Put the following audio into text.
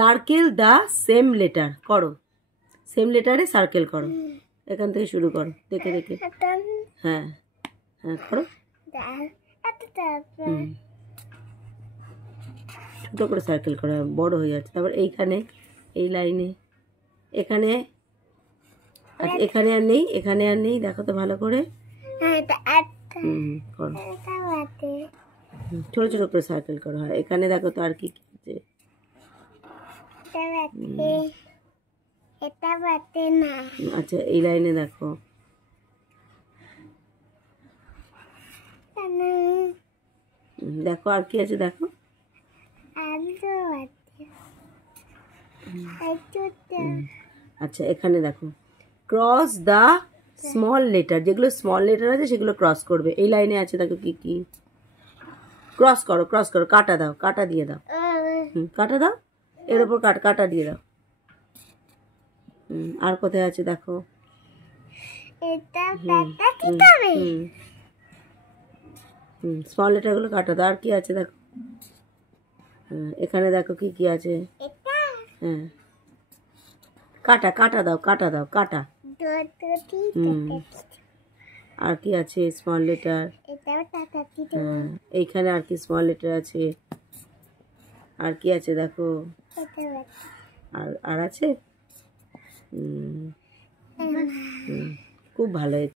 Circle the same letter করো, same লেটারে circle করো, এখান থেকে শুরু করো দেখে দেখে। হ্যাঁ হ্যাঁ করো, ছোটো করে সার্কেল করো, বড় হয়ে যাচ্ছে। তারপর এইখানে এই লাইনে এখানে, আচ্ছা এখানে আর নেই, এখানে আর নেই, দেখো তো ভালো করে। করো, ছোটো ছোটো করে সার্কেল করো। হ্যাঁ এখানে দেখো তো আর কি আছে। আচ্ছা এই লাইনে দেখো, দেখো আর কি আছে দেখো। আচ্ছা এখানে দেখো, ক্রস দ্য স্মল লেটার, যেগুলো স্মল লেটার আছে সেগুলো ক্রস করবে। এই লাইনে আছে দেখো কি কি, ক্রস করো, ক্রস করো, কাটা দাও, কাটা দিয়ে দাও, কাটা দাও, এর ওপর কাটা দিয়ে দাও। আর কোথায় আছে দেখো, স্মল লেটারগুলো কাটা দাও। আর কি আছে দেখো, এখানে দেখো কি কি আছে। হ্যাঁ কাটা কাটা দাও, কাটা দাও, কাটা। আর কি আছে স্মল লেটার, হ্যাঁ এইখানে আর কি স্মল লেটার আছে। আর কি আছে দেখো, আর আছে। খুব ভালো হয়েছে।